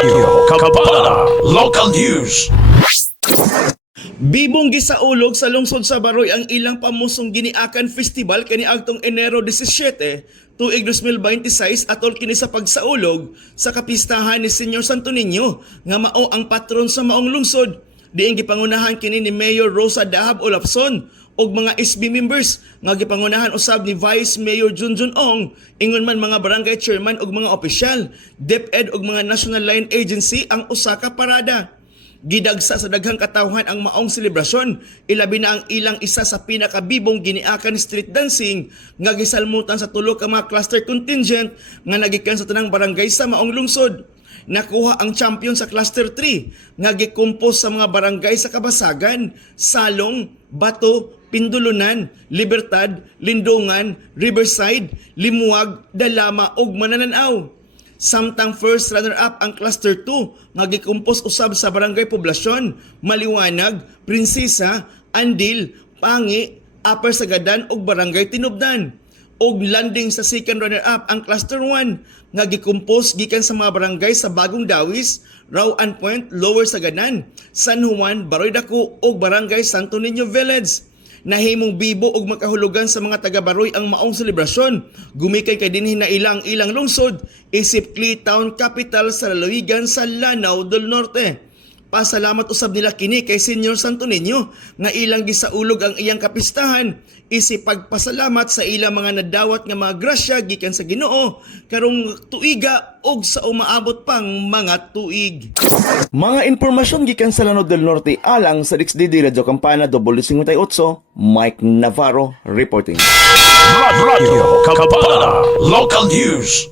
Radyo Kapala Local News. Bibong gisaulog sa lungsod sa Baroy ang ilang pamusong giniakan festival kaniadtong Enero 17, tuig 2026 atol kini sa pagsaulog sa kapistahan ni Senyor Santo Niño nga mao ang patron sa maong lungsod. Diing gipangunahan kini ni Mayor Rosa Dahab Olapson og mga SB members nga gipangunahan usab ni Vice Mayor Junjun Ong, ingon man mga barangay chairman ug mga opisyal, DepEd ug mga National Line Agency ang usa ka parada. Gidagsa sa daghang katawhan ang maong selebrasyon, ilabi na ang ilang isa sa pinakabibong giniakan street dancing nga gisalmutan sa tulo ka mga cluster contingent nga nagikan sa tanang barangay sa maong lungsod. Nakuha ang champion sa cluster 3 nga gikompos sa mga barangay sa Kabasagan, Salong, Bato, Pindulunan, Libertad, Lindungan, Riverside, Limuag, Dalama ug Manananaw. Samtang first runner-up ang cluster 2 nga gikompos usab sa barangay Poblasyon, Maliwanag, Prinsesa, Andil, Pangi, Upper Sagadan ug barangay Tinubdan. Og landing sa second runner-up ang cluster 1 nga gikompos gikan sa mga barangay sa Bagong Dawis, Rawan Point, Lower Sagadan, San Juan, Baroy Dako ug barangay Santo Niño Village. Nahimong bibo ug makahulugan sa mga taga-Baroy ang maong selebrasyon. Gumikan kay dinhi na ilang lungsod, isip Clee Town Capital sa lalawigan sa Lanao del Norte. Pasalamat usab nila kini kay Senyor Santo Niño nga ilang gisaulog ang iyang kapistahan, isip pagpasalamat sa ilang mga nadawat nga mga grasya gikan sa Ginoo karong tuiga ug sa umaabot pang mga tuig. Mga impormasyon gikan sa Lanao del Norte alang sa DXDD Radio Campana 58, Mike Navarro reporting. Radyo Kapala Local News.